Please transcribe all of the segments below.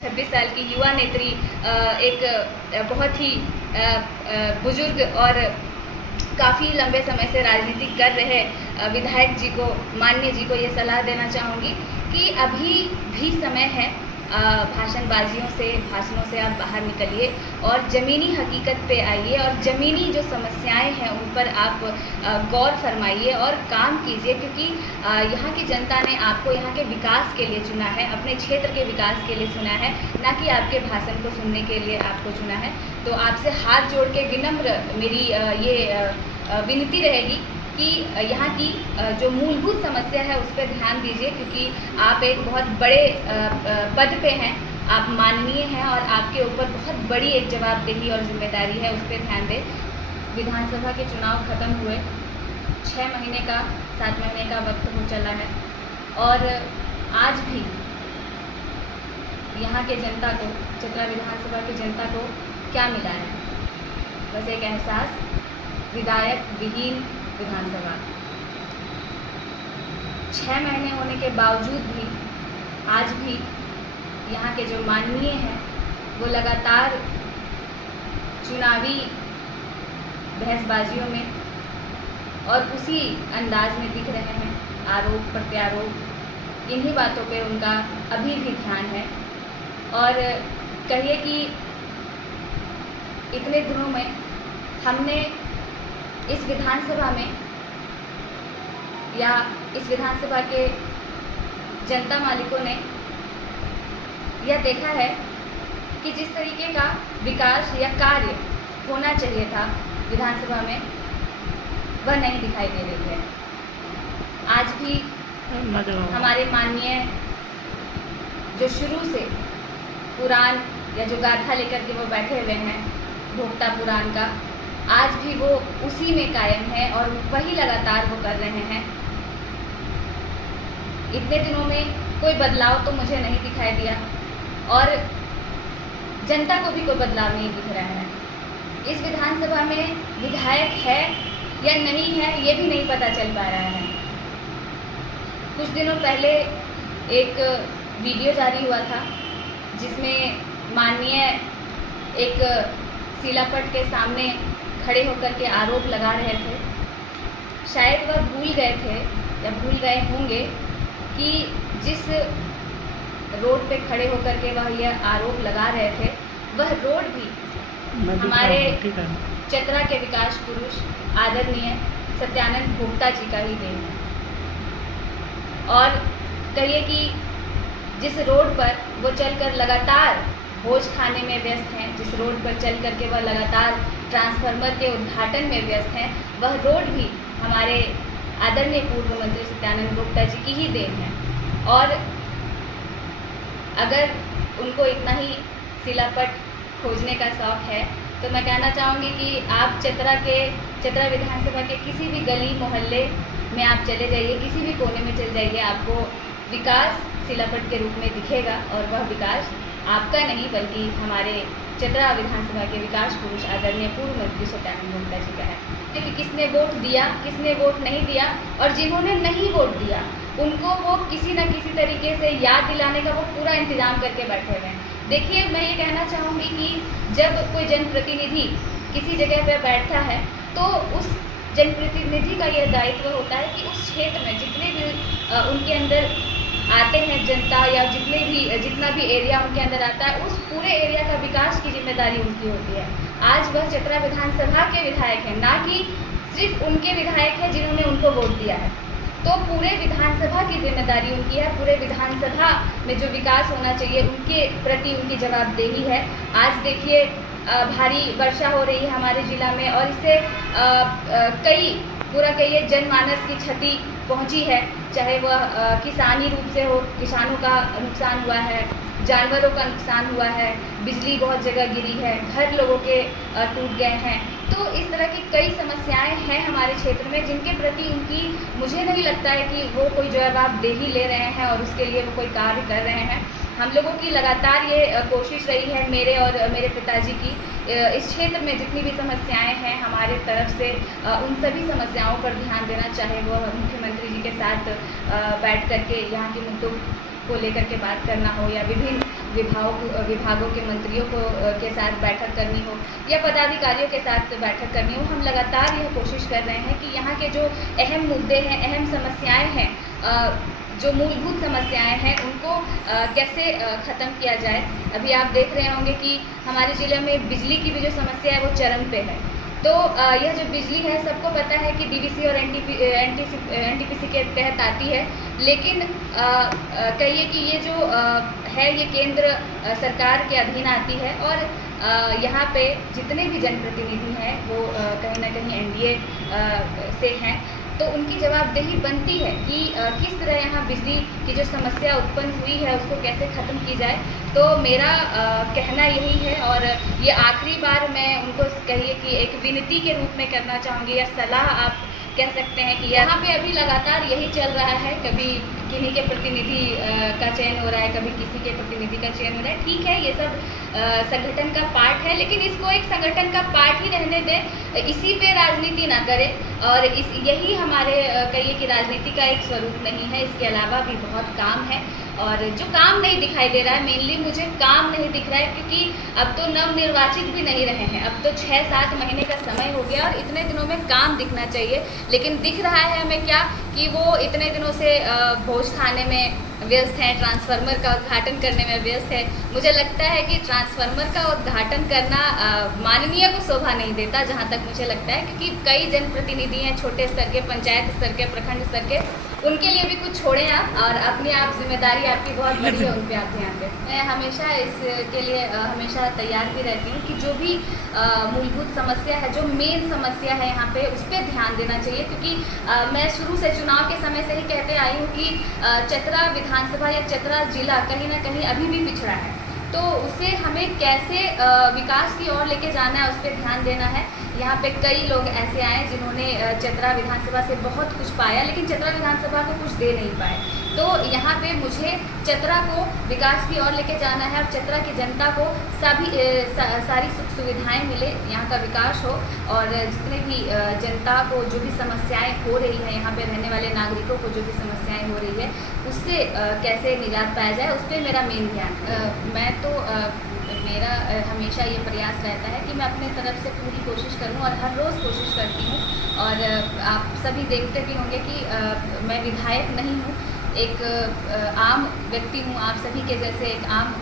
26 साल की युवा नेत्री एक बहुत ही बुजुर्ग और काफ़ी लंबे समय से राजनीति कर रहे विधायक जी को, माननीय जी को ये सलाह देना चाहूँगी कि अभी भी समय है। भाषणों से आप बाहर निकलिए और ज़मीनी हकीकत पे आइए और ज़मीनी जो समस्याएं हैं उन पर आप गौर फरमाइए और काम कीजिए, क्योंकि यहाँ की जनता ने आपको यहाँ के विकास के लिए चुना है, अपने क्षेत्र के विकास के लिए चुना है, ना कि आपके भाषण को सुनने के लिए आपको चुना है। तो आपसे हाथ जोड़ के विनम्र मेरी ये विनती रहेगी कि यहाँ की जो मूलभूत समस्या है उस पर ध्यान दीजिए, क्योंकि आप एक बहुत बड़े पद पे हैं, आप माननीय हैं और आपके ऊपर बहुत बड़ी एक जवाबदेही और जिम्मेदारी है, उस पर ध्यान दें। विधानसभा के चुनाव ख़त्म हुए, 6 महीने का 7 महीने का वक्त हो चला है और आज भी यहाँ के जनता को, चतरा विधानसभा की जनता को क्या मिला है? बस एक एहसास, विधायक विहीन विधानसभा। 6 महीने होने के बावजूद भी आज भी यहाँ के जो माननीय हैं वो लगातार चुनावी बहसबाजियों में और उसी अंदाज में दिख रहे हैं, आरोप प्रत्यारोप, इन्हीं बातों पे उनका अभी भी ध्यान है। और कहिए कि इतने दिनों में हमने इस विधानसभा में या इस विधानसभा के जनता मालिकों ने यह देखा है कि जिस तरीके का विकास या कार्य होना चाहिए था विधानसभा में, वह नहीं दिखाई दे रही है। आज भी हमारे माननीय जो शुरू से पुराण या जो गाथा लेकर के वो बैठे हुए हैं, भोक्ता पुराण का, आज भी वो उसी में कायम है और वही लगातार वो कर रहे हैं। इतने दिनों में कोई बदलाव तो मुझे नहीं दिखाई दिया और जनता को भी कोई बदलाव नहीं दिख रहा है। इस विधानसभा में विधायक है या नहीं है ये भी नहीं पता चल पा रहा है। कुछ दिनों पहले एक वीडियो जारी हुआ था जिसमें माननीय एक शिलापट के सामने खड़े होकर के आरोप लगा रहे थे। शायद वह भूल गए थे या भूल गए होंगे कि जिस रोड पे खड़े होकर के वह यह आरोप लगा रहे थे, वह रोड भी हमारे चतरा के विकास पुरुष आदरणीय सत्यानंद भोक्ता जी का ही देन है। और कहिए कि जिस रोड पर वो चलकर लगातार भोज खाने में व्यस्त हैं, जिस रोड पर चल करके वह लगातार ट्रांसफार्मर के उद्घाटन में व्यस्त हैं, वह रोड भी हमारे आदरणीय पूर्व मंत्री सत्यानंद भोक्ता जी की ही देन है। और अगर उनको इतना ही शिलापट खोजने का शौक है तो मैं कहना चाहूँगी कि आप चतरा विधानसभा के किसी भी गली मोहल्ले में आप चले जाइए, किसी भी कोने में चले जाइए, आपको विकास शिलापट के रूप में दिखेगा। और वह विकास आपका नहीं बल्कि हमारे चतरा विधानसभा के विकास पुरुष आदरणीय पूर्व मंत्री सत्यानंद भोक्ता जी का है। कि किसने वोट दिया, किसने वोट नहीं दिया, और जिन्होंने नहीं वोट दिया उनको वो किसी न किसी तरीके से याद दिलाने का वो पूरा इंतजाम करके बैठे हुए हैं। देखिए, मैं ये कहना चाहूँगी कि जब कोई जनप्रतिनिधि किसी जगह पर बैठता है तो उस जनप्रतिनिधि का यह दायित्व होता है कि उस क्षेत्र में जितने भी उनके अंदर आते हैं जनता या जितना भी एरिया उनके अंदर आता है, उस पूरे एरिया का विकास की जिम्मेदारी उनकी होती है। आज वह चतरा विधानसभा के विधायक हैं, ना कि सिर्फ उनके विधायक हैं जिन्होंने उनको वोट दिया है। तो पूरे विधानसभा की जिम्मेदारी उनकी है, पूरे विधानसभा में जो विकास होना चाहिए उनके प्रति उनकी जवाबदेही है। आज देखिए, भारी वर्षा हो रही है हमारे ज़िला में और इससे पूरा कहिए जनमानस की क्षति पहुंची है, चाहे वह किसानी रूप से हो, किसानों का नुकसान हुआ है, जानवरों का नुकसान हुआ है, बिजली बहुत जगह गिरी है, घर लोगों के टूट गए हैं। तो इस तरह की कई समस्याएं हैं हमारे क्षेत्र में जिनके प्रति उनकी, मुझे नहीं लगता है कि वो कोई जवाबदेही ले रहे हैं और उसके लिए वो कोई कार्य कर रहे हैं। हम लोगों की लगातार ये कोशिश रही है, मेरे और मेरे पिताजी की, इस क्षेत्र में जितनी भी समस्याएं हैं हमारे तरफ से उन सभी समस्याओं पर ध्यान देना, चाहे वो मुख्यमंत्री जी के साथ बैठ करके यहाँ के मुद्दों को लेकर के बात करना हो या विभिन्न विभागों के मंत्रियों के साथ बैठक करनी हो या पदाधिकारियों के साथ बैठक करनी हो, हम लगातार यह कोशिश कर रहे हैं कि यहाँ के जो अहम मुद्दे हैं, अहम समस्याएं हैं, जो मूलभूत समस्याएं हैं, उनको कैसे ख़त्म किया जाए। अभी आप देख रहे होंगे कि हमारे ज़िले में बिजली की भी जो समस्या है वो चरम पे है। तो यह जो बिजली है, सबको पता है कि डीवीसी और एनटीपीसी के तहत आती है, लेकिन कहिए कि ये जो है ये केंद्र सरकार के अधीन आती है और यहाँ पे जितने भी जनप्रतिनिधि हैं वो कहीं ना कहीं एनडीए से हैं, तो उनकी जवाबदेही बनती है कि किस तरह यहाँ बिजली की जो समस्या उत्पन्न हुई है उसको कैसे ख़त्म की जाए। तो मेरा कहना यही है और ये आखिरी बार मैं उनको कहिए कि एक विनती के रूप में करना चाहूँगी या सलाह आप कह सकते हैं कि यहाँ पे अभी लगातार यही चल रहा है, कभी किन्हीं के प्रतिनिधि का चयन हो रहा है, कभी किसी के प्रतिनिधि का चयन हो रहा है। ठीक है, ये सब संगठन का पार्ट है, लेकिन इसको एक संगठन का पार्ट ही रहने दें, इसी पे राजनीति ना करें। और यही हमारे कहिए कि राजनीति का एक स्वरूप नहीं है, इसके अलावा भी बहुत काम है और जो काम नहीं दिखाई दे रहा है, मेनली मुझे काम नहीं दिख रहा है, क्योंकि अब तो नवनिर्वाचित भी नहीं रहे हैं, अब तो 6-7 महीने का समय हो गया और इतने दिनों में काम दिखना चाहिए, लेकिन दिख रहा है हमें क्या कि वो इतने दिनों से भोज खाने में व्यस्त हैं, ट्रांसफार्मर का उद्घाटन करने में व्यस्त है। मुझे लगता है कि ट्रांसफार्मर का उद्घाटन करना माननीय को शोभा नहीं देता, जहाँ तक मुझे लगता है, क्योंकि कई जनप्रतिनिधि हैं छोटे स्तर के, पंचायत स्तर के, प्रखंड स्तर के, उनके लिए भी कुछ छोड़ें आप और अपने आप जिम्मेदारी आपकी बहुत बड़ी है, उन पर आप ध्यान दें। मैं हमेशा इसके लिए हमेशा तैयार भी रहती हूँ कि जो भी मूलभूत समस्या है, जो मेन समस्या है यहाँ पे, उस पर ध्यान देना चाहिए, क्योंकि मैं शुरू से चुनाव के समय से ही कहते आई हूँ कि चतरा विधानसभा या चतरा जिला कहीं ना कहीं अभी भी पिछड़ा है, तो उसे हमें कैसे विकास की ओर लेके जाना है, उस पर ध्यान देना है। यहाँ पे कई लोग ऐसे आए जिन्होंने चतरा विधानसभा से बहुत कुछ पाया, लेकिन चतरा विधानसभा को कुछ दे नहीं पाए। तो यहाँ पे मुझे चतरा को विकास की ओर लेके जाना है और चतरा की जनता को सारी सुख सुविधाएं मिले, यहाँ का विकास हो और जितने भी जनता को जो भी समस्याएं हो रही है, यहाँ पे रहने वाले नागरिकों को जो भी समस्याएं हो रही है, उससे कैसे निजात पाया जाए, उस पर मेरा मेन ध्यान है। मैं तो मेरा हमेशा ये प्रयास रहता है कि मैं अपने तरफ से पूरी कोशिश करूं और हर रोज़ कोशिश करती हूं। और आप सभी देखते भी होंगे कि मैं विधायक नहीं हूं, एक आम व्यक्ति हूं, आप सभी के जैसे एक आम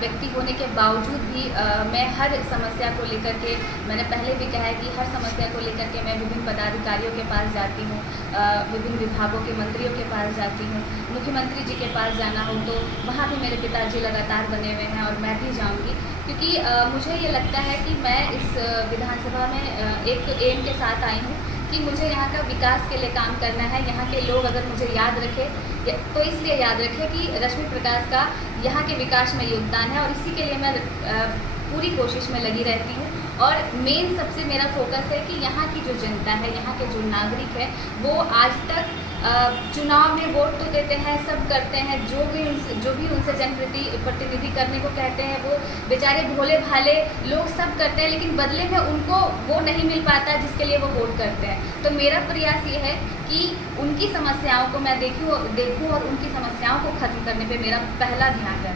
व्यक्ति होने के बावजूद भी मैं हर समस्या को लेकर के, मैंने पहले भी कहा है कि हर समस्या को लेकर के मैं विभिन्न पदाधिकारियों के पास जाती हूँ, विभिन्न विभागों के मंत्रियों के पास जाती हूँ, मुख्यमंत्री जी के पास जाना हो तो वहाँ भी मेरे पिताजी लगातार बने हुए हैं और मैं भी जाऊँगी, क्योंकि मुझे ये लगता है कि मैं इस विधानसभा में एक एम के साथ आई हूँ कि मुझे यहाँ का विकास के लिए काम करना है। यहाँ के लोग अगर मुझे याद रखें तो इसलिए याद रखें कि रश्मि प्रकाश का यहाँ के विकास में योगदान है और इसी के लिए मैं पूरी कोशिश में लगी रहती हूँ। और मेन सबसे मेरा फोकस है कि यहाँ की जो जनता है, यहाँ के जो नागरिक है, वो आज तक चुनाव में वोट तो देते हैं, सब करते हैं, जो भी उनसे जनप्रतिनिधि करने को कहते हैं, वो बेचारे भोले भाले लोग सब करते हैं, लेकिन बदले में उनको वो नहीं मिल पाता जिसके लिए वो वोट करते हैं। तो मेरा प्रयास ये है कि उनकी समस्याओं को मैं देखूं और उनकी समस्याओं को खत्म करने पे मेरा पहला ध्यान रहे।